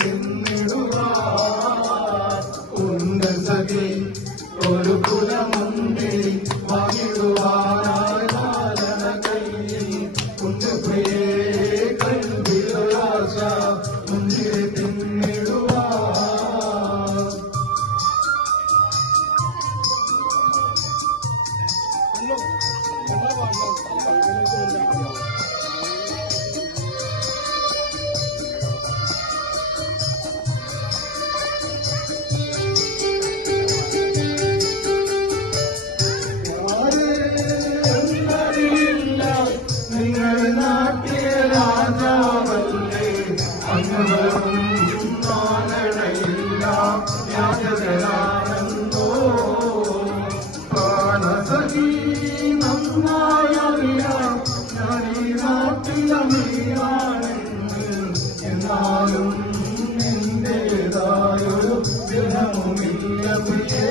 തിന്നിടുവാൻ ഉണ്ട് സതി ഒരു കുലമുണ്ടിൽ പകിടുവാനായി വാരണ കയ്യിൽ ഉണ്ട് പ്രിയേ കണ്ടിലുളാശ മുന്തിരി തിന്നിടുവാൻ Hello. എന്നാലും നിന്റേതായൊരു ജനമുമില്ല പ്രിയേ.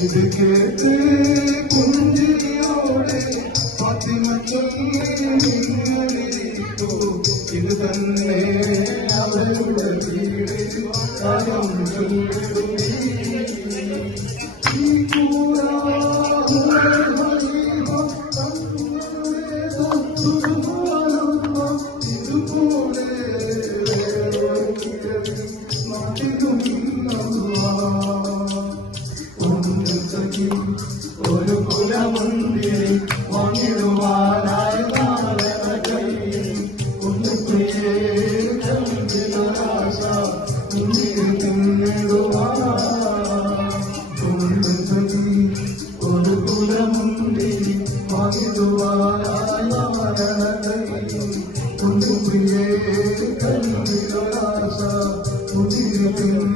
ഇത് കേട്ട് പുഞ്ചിരിയോടെ ഫാത്തിമ ചൊല്ലിയിരിക്കൂ ഇത് തന്നെ അവരുടെ വീട് കൂടാ ഇതുപോലെ നാട്ടിലും Thank you.